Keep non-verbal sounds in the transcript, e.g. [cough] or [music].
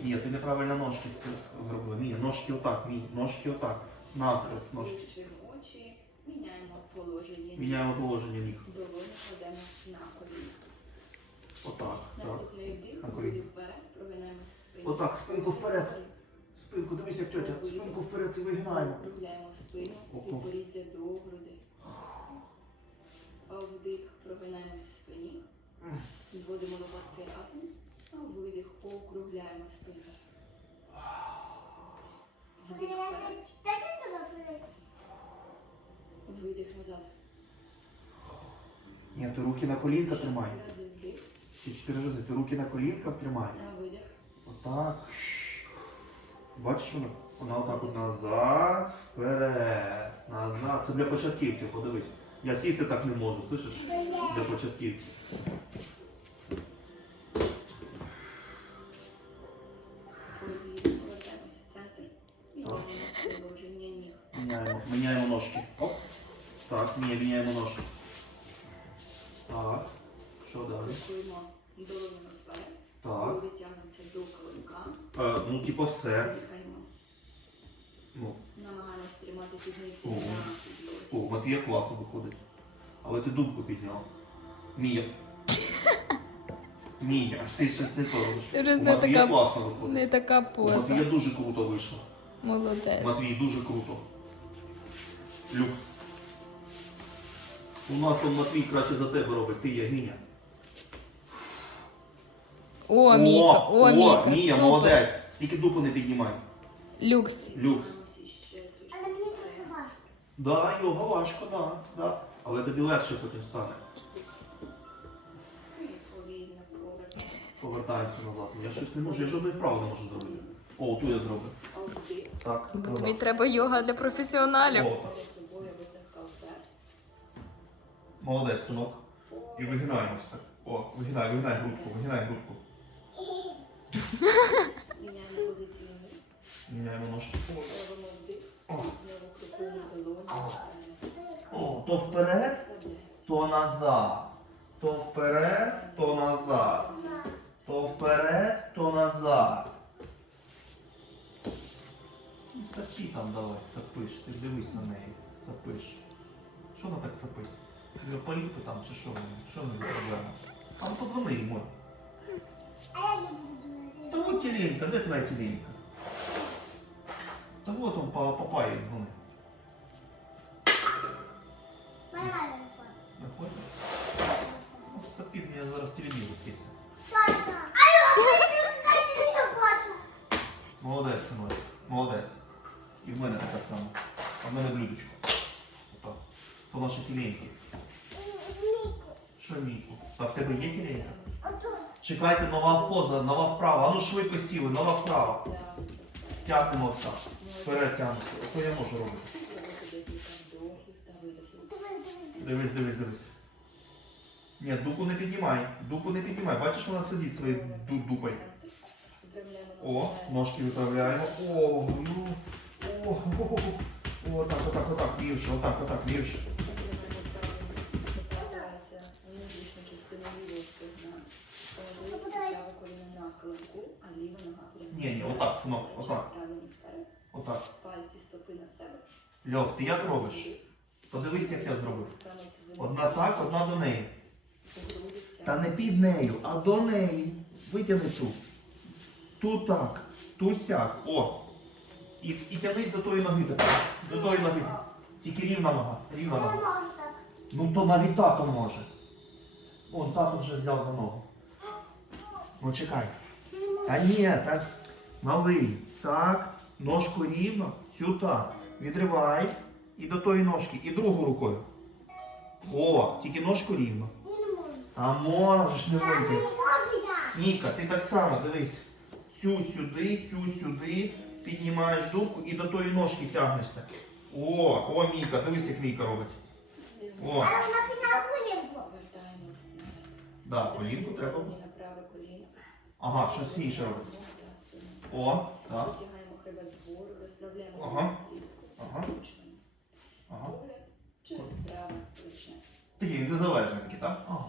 Ні, ти неправильно ножки зробила. Мія, ножки отак, мій, ножки отак. Навкрест ножки. Очі, міняємо положення. Міняємо положення ніг. Долоні кладемо на коліна. Отак. Так. Наступний вдих, На коліна. вперед, прогинаємо спину. Отак, спинку вперед. Спинку, дивись, як тьотя. Спинку вперед і вигинаємо. Округляємо спину, підборіддя до грудей. А Вдих, прогинаємося в Вдих вперед, видих назад. Ні, ти руки на колінка тримай. Ці чотири рази. Ти руки на колінка тримай. на видих. Отак. Бачиш вона? Вона отак от назад, вперед, назад. Це для початківців, подивись. Я сісти так не можу, слышиш? Для початківців. Положення ніг. Міняємо, міняємо ножки. Оп. Так, ні, міняємо ножки. Так. Що далі? Крокуємо долонями вперед. Так. Тягнуться до колінка. Е, ну, типу, все. Дихаємо. Ну, Намагаємось тримати на підлозі. о, Матвія класно виходить. Але ти дубку підняв. Мія. Мія, ти щось не то робиш. Ти вже У не Матвія така- класно виходить. Не така У Матвія дуже круто вийшло. Молодець. Матвій дуже круто. Люкс. У нас он Матвій краще за тебе робить, ти Ягиня. О, Міка, о, Міка, Мія, супер. молодець. Тільки дупу не піднімай. Люкс. Люкс. Але мені трохи важко. Да, йога важко, да, да. Але тобі легше потім стане. Повертаємося. Повертаємося назад. Я щось не можу, я жодної вправи не можу зробити. О, ту я зроблю. А вдих. Так, Тобі треба йога для професіоналів. О, молодець, синок. І вигинаємося. так. О, вигинай, вигинай грудку, вигинай грудку. Міняємо позицію. Міняємо ножки. Робимо вдих. О. Знову крокуємо долоні. О, то вперед, то назад. То вперед, то назад. То вперед, то назад. Ну, сапі там давай, сапиш. Ти дивись на неї. Сапиш. Що вона так сапить? Тебе поліпи там чи що? Що не неї за проблема? А ну подзвони йому. Та от тілінка, де твоя тілінка? Та от он по папаї дзвони. То наші тіленьки. Міку. Що Міку? Та в тебе є тіленька? Отут. Чекайте, нова поза, нова вправа. А ну швидко сіли, нова вправа. Тягнемо так. Вперед тягнемо. Що я можу робити? Дивись, дивись, дивись. Ні, дупу не піднімай. Дупу не піднімай. Бачиш, вона сидить своєю ду- дупою. О, ножки виправляємо. О, ну. О, [laughs] о, о, о, отак, отак, отак, вірше, отак, отак, вірше. Ліва нога прямо. Ні, ні, отак, синок, отак. Вперед. Отак. Пальці стопи на себе. Льов, ти як робиш? Подивись, як я зробив. Одна так, одна до неї. Та не під нею, а до неї. Витягни ту. Ту так, ту сяк. О. І, і тянись до тої ноги тепер. До тої ноги. Тільки рівна нога. Рівна нога. Ну то навіть тато може. Он тато вже взяв за ногу. Ну чекай. Та ні, так. Малий. Так. Ножку рівно. Цю так. Відривай. І до тої ножки. І другу рукою. О, тільки ножку рівно. Я не можу. А можеш не Я не вийти. можу я. Ніка, ти так само дивись. Цю сюди, цю сюди. Піднімаєш дубку і до тої ножки тягнешся. О, о, Міка, дивись, як Міка робить. О, да, колінку треба. Ага, щось інше робить. О, так. Витягаємо хребет вгору, розправляємо Ага. клітку, Ага. скручуємо. Ага. Погляд через праве плече. Такий незалежний такий, так? Ага.